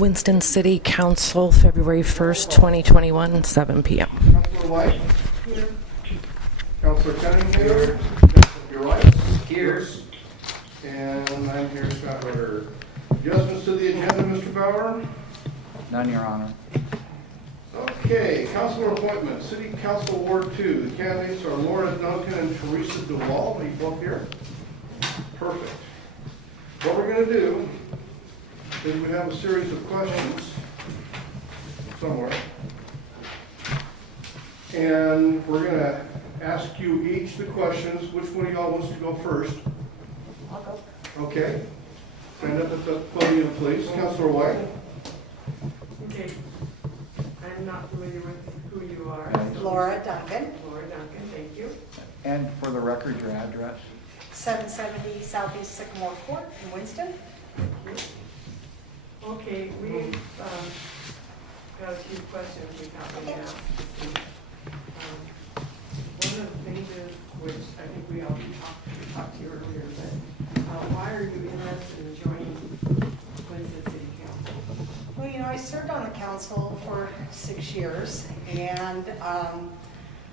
Winston City Council, February 1st, 2021, 7 p.m. Councilor White? Here. Councilor Cunningham? Your right? Here. And I'm here, Scott Ritter. Adjustments to the agenda, Mr. Bauer? None, Your Honor. Okay, councilor appointment, City Council Ward 2. The candidates are Laura Duncan and Teresa Duvall. Are you both here? Perfect. What we're going to do is we have a series of questions somewhere. And we're going to ask you each the questions. Which one of y'all wants to go first? I'll go. Okay. Stand up at the podium, please. Councilor White. Okay. I'm not familiar with who you are. Laura Duncan, Laura Duncan, thank you. And for the record, your address? 770 Southeast Sycamore Court in Winston. Okay, we've got a few questions we got laid out. One of the things is, which I think we all talked to you earlier, but why are you interested in joining Winston City Council? Well, you know, I served on the council for 6 years, and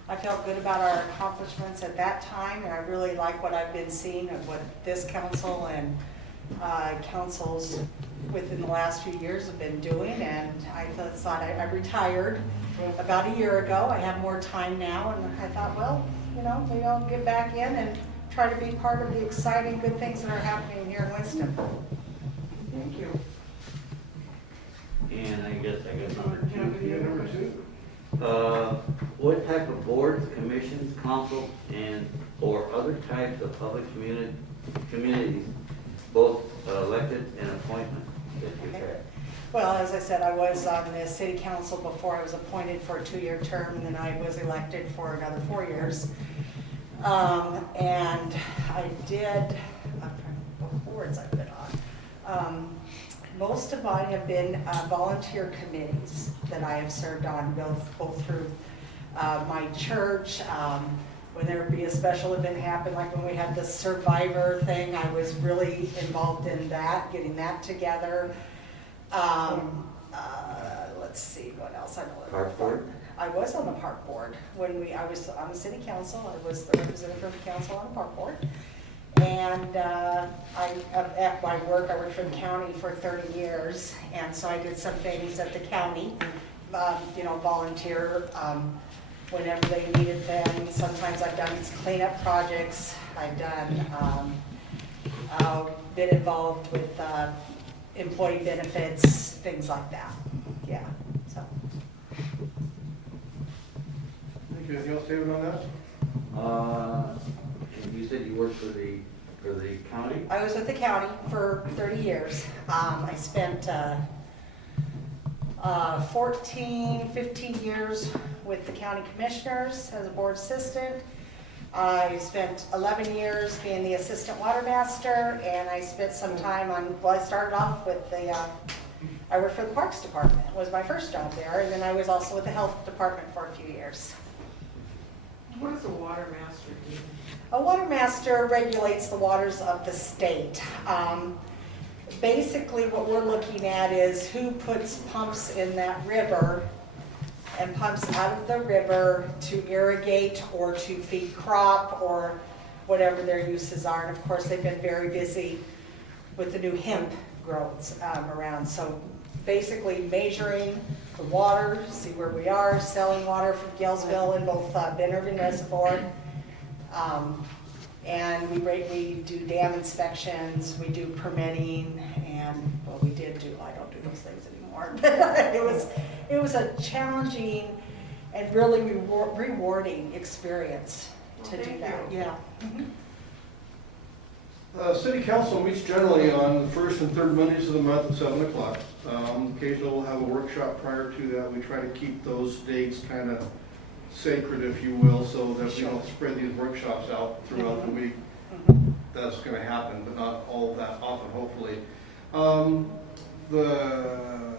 I felt good about our accomplishments at that time, and I really like what I've been seeing of what this council and councils within the last few years have been doing. And I thought I retired about a year ago. I have more time now, and I thought, well, you know, maybe I'll get back in and try to be part of the exciting good things that are happening here in Winston. Thank you. And I guess number Yeah, two. number 2. What type of boards, commissions, council, and or other types of public communities, both elected and appointment, that you had? Well, as I said, I was on the city council before I was appointed for a 2-year term, and then I was elected for another 4 years. And I did, I'm trying to think what boards I've been on. Most of mine have been volunteer committees that I have served on, both through my church. When there would be a special event happen, like when we had the Survivor thing, I was really involved in that, getting that together. Let's see, what else I know. Park board? I was on the park board. I was on the city council, I was the representative of the council on the park board. And at my work, I worked for the county for 30 years, and so I did some things at the county, you know, volunteer whenever they needed them. Sometimes I've done cleanup projects. I've done been involved with employee benefits, things like that. Yeah. So. Anything else, David, on that? And you said you worked for the county? I was with the county for 30 years. I spent 15 years with the county commissioners as a board assistant. I spent 11 years being the assistant water master, and I spent some time I started off with I worked for the Parks Department. It was my first job there, and then I was also with the Health Department for a few years. What does a water master do? A water master regulates the waters of the state. Basically, what we're looking at is who puts pumps in that river and pumps out of the river to irrigate or to feed crop or whatever their uses are. And of course, they've been very busy with the new hemp growths around. So basically measuring the water, see where we are, selling water from Galesville in both Ben Irvin Reservoir. And we do dam inspections, we do permitting, and well, I don't do those things anymore. it was a challenging and really rewarding experience to do that. Yeah. City Council meets generally on the first and third Mondays of the month at 7 o'clock. Occasionally we'll have a workshop prior to that. We try to keep those dates kind of sacred, if you will, so that we don't spread these workshops out throughout the week. That's going to happen, but not all that often, hopefully. The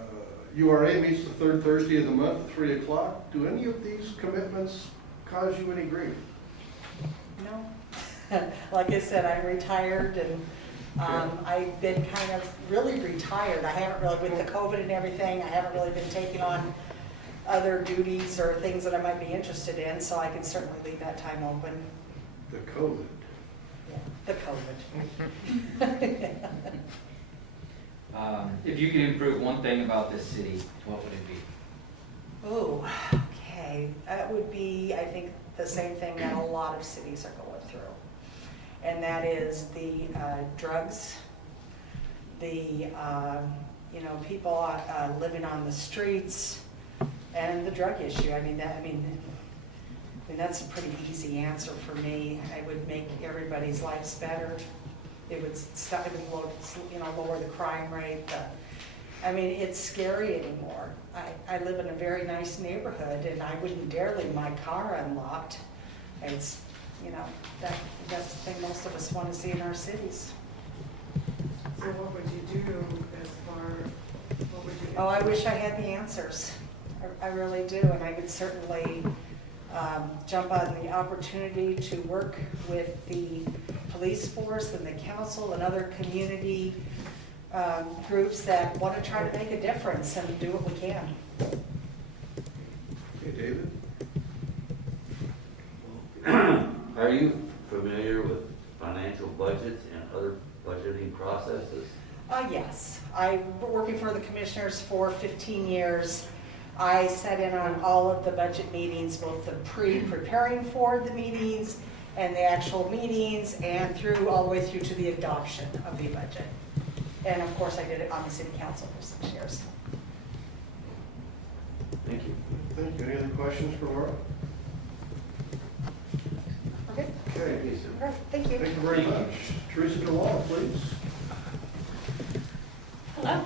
URA meets the third Thursday of the month at 3 o'clock. Do any of these commitments cause you any grief? No. Like I said, I'm retired, and I've been kind of really retired. I haven't really, with the COVID and everything, I haven't really been taking on other duties or things that I might be interested in, so I can certainly leave that time open. The COVID. Yeah, the COVID. If you could improve one thing about this city, what would it be? Oh, okay. That would be, I think, the same thing that a lot of cities are going through. And that is the drugs, the, people living on the streets, and the drug issue. I mean, that's a pretty easy answer for me. It would make everybody's lives better. It would stop, it would lower the crime rate. It's scary anymore. I live in a very nice neighborhood, and I wouldn't dare leave my car unlocked. It's, that's the thing most of us want to see in our cities. So what would you do what would you? Oh, I wish I had the answers. I really do, and I would certainly jump on the opportunity to work with the police force and the council and other community groups that want to try to make a difference and do what we can. Okay, David? Are you familiar with financial budgets and other budgeting processes? Yes. I've been working for the commissioners for 15 years. I sat in on all of the budget meetings, both the preparing for the meetings and the actual meetings, and all the way through to the adoption of the budget. And of course, I did it on the city council for 6 years. Thank you. Thank you. Any other questions for Laura? Okay, Okay. perfect. Thank you. Thank you very much. Teresa DeWall, please. Hello,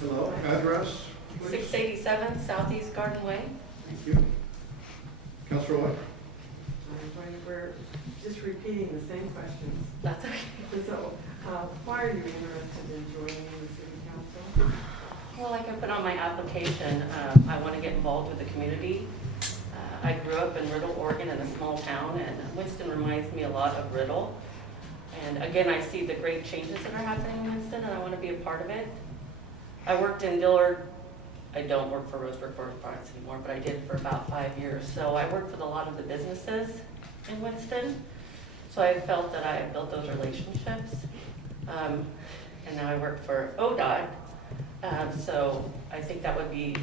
Hello. Address, please. 687 Southeast Garden Way. Thank you. Councilor White? We're just repeating the same questions. That's okay. So, why are you interested in joining the city council? Well, like I put on my application, I want to get involved with the community. I grew up in Riddle, Oregon, in a small town, and Winston reminds me a lot of Riddle. And again, I see the great changes that are happening in Winston, and I want to be a part of it. I worked in Dillard. I don't work for Roseburg Forest Products anymore, but I did for about 5 years. So I worked with a lot of the businesses in Winston. So I felt that I had built those relationships. And now I work for ODOT. So I think that would be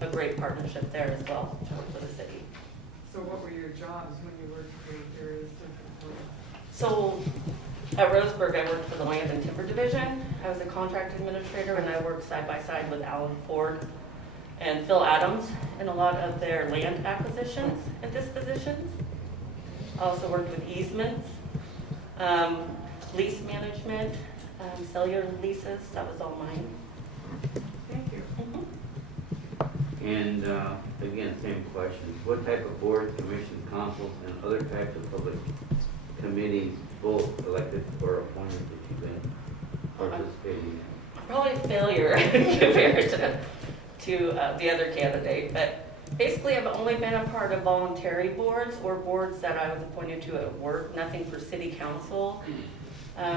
a great partnership there as well to work for the city. So what were your jobs when you worked for various different places? So at Roseburg, I worked for the Land and Timber Division. I was a contract administrator, and I worked side by side with Alan Ford and Phil Adams in a lot of their land acquisitions and dispositions. I also worked with easements, lease management, cellular leases. That was all mine. Thank you. And again, same questions. What type of board, commission, councils, and other types of public committees, both elected or appointed, that you've been participating in? Probably a failure compared to the other candidate, but basically I've only been a part of voluntary boards or boards that I was appointed to at work, nothing for city council,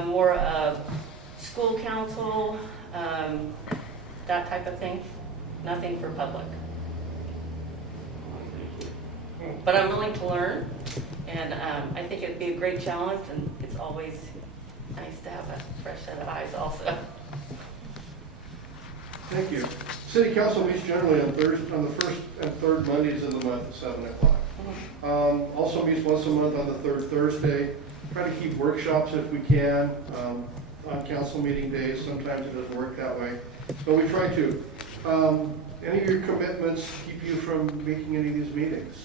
more of school council, that type of thing, nothing for public. Thank you. But I'm willing to learn, and I think it'd be a great challenge, and it's always nice to have a fresh set of eyes also. Thank you. City council meets generally on the first and third Mondays of the month at 7 o'clock. Also meets once a month on the third Thursday. Try to keep workshops if we can on council meeting days. Sometimes it doesn't work that way, but we try to. Any of your commitments keep you from making any of these meetings?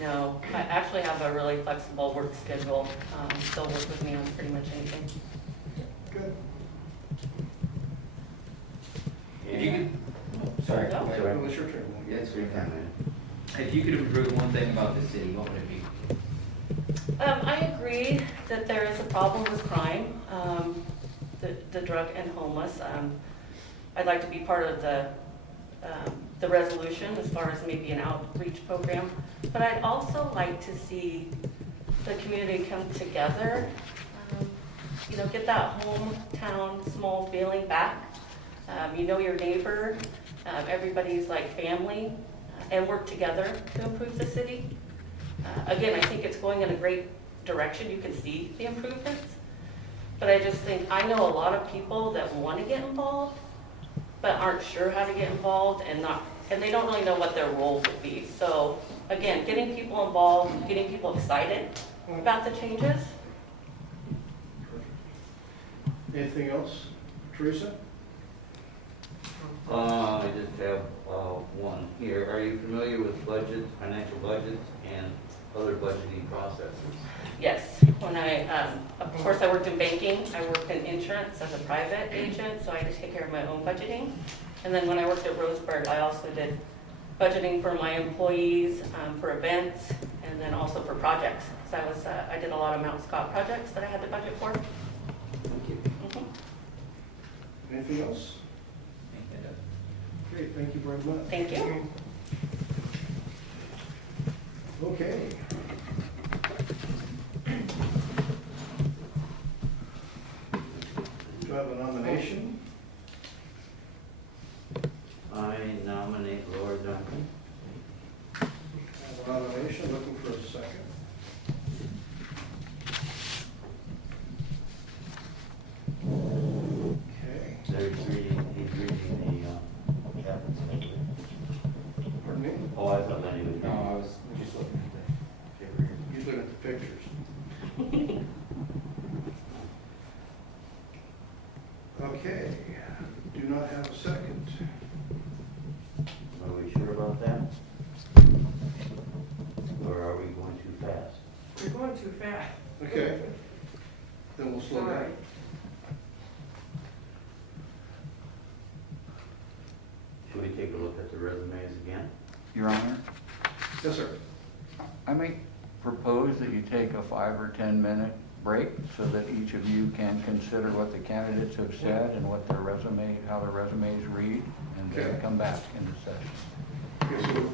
No, I actually have a really flexible work schedule. They'll work with me on pretty much anything. Good. If you could, sorry. No. Well, it's your turn. Yeah, it's great time, man. If you could improve one thing about the city, what would it be? I agree that there is a problem with crime, the drug and homeless. I'd like to be part of the resolution as far as maybe an outreach program, but I'd also like to see the community come together. get that hometown small feeling back. You know your neighbor, everybody's like family, and work together to improve the city. Again, I think it's going in a great direction. You can see the improvements. But I just think, I know a lot of people that want to get involved, but aren't sure how to get involved and they don't really know what their role would be. So again, getting people involved, getting people excited about the changes. Anything else? Teresa? I just have one here. Are you familiar with budgets, financial budgets, and other budgeting processes? Yes, when of course I worked in banking, I worked in insurance as a private agent, so I had to take care of my own budgeting. And then when I worked at Roseburg, I also did budgeting for my employees, for events, and then also for projects. So I did a lot of Mount Scott projects that I had to budget for. Thank you. Mhm. Anything else? I think that does. Great, thank you very much. Thank you. Okay. Do I have a nomination? I nominate Laura Duncan. I have a nomination, looking for a second. Okay, He's reading the, pardon me? oh, I thought that he was. No, I was just looking at the paper here. You look at the pictures. Okay, do not have a second. Are we sure about that? Or are we going too fast? You're going too fast. Okay, then we'll slow Sorry. down. Should we take a look at the resumes again? Your Honor, Yes, sir. I may propose that you take a 5 or 10 minute break so that each of you can consider what the candidates have said and what their resume, how their resumes read, and then Okay. come back into session. Okay, so,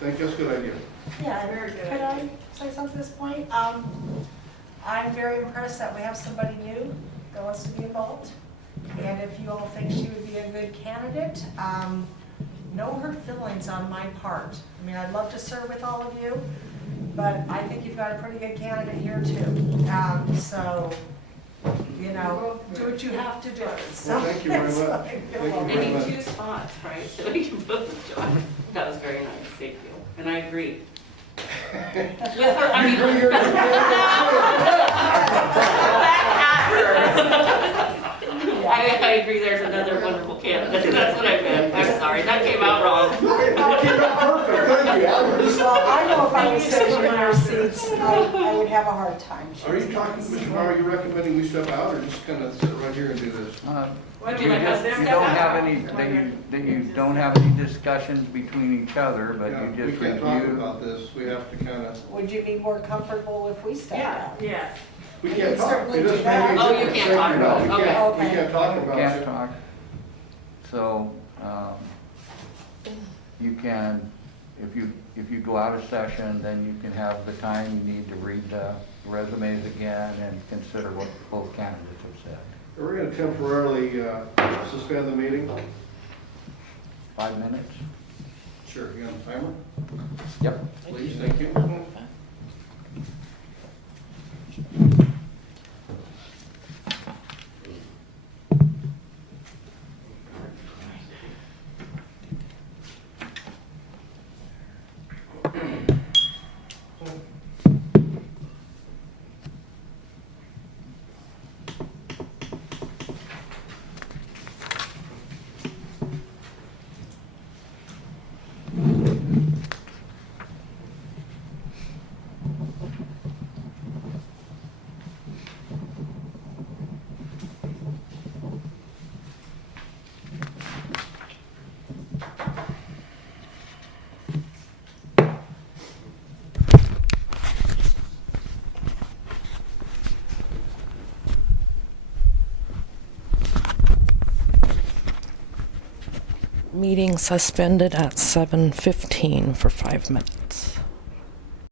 think that's a good idea. Yeah, Very good. could I say something at this point? I'm very impressed that we have somebody new that wants to be involved. And if you all think she would be a good candidate, no hurt feelings on my part. I mean, I'd love to serve with all of you, but I think you've got a pretty good candidate here too. So, do what you have to do. Well, thank you very much. So, Thank you They very need much. 2 spots, right? So we can both join. That was very nice, thank you. And I agree. With her, I mean. I agree, there's another wonderful candidate. That's what I meant. I'm sorry, that came out wrong. Perfect, thank you, Alice. Well, I know if I was sitting in our seats, I would have a hard time. Are you talking, Mr. Maher, are you recommending we step out or just kind of sit right here and do this? What do You you like us just, to you step don't out? have any, that you don't have any discussions between each other, but Yeah, you we just can't talk review. about this, we have to kind of, Would you be more comfortable if we stepped Yeah, out? yes. we We can't can talk. certainly It doesn't do that. make any Oh, you difference. can't talk No, about we it. can't- Okay. We can't talk about Can't it. talk. So, you can, if you go out of session, then you can have the time you need to read the resumes again and consider what both candidates have said. We're going to temporarily suspend the meeting. 5 minutes? Sure, you got a timer? Yep. Please, thank you. Meeting suspended at 7:15 for 5 minutes.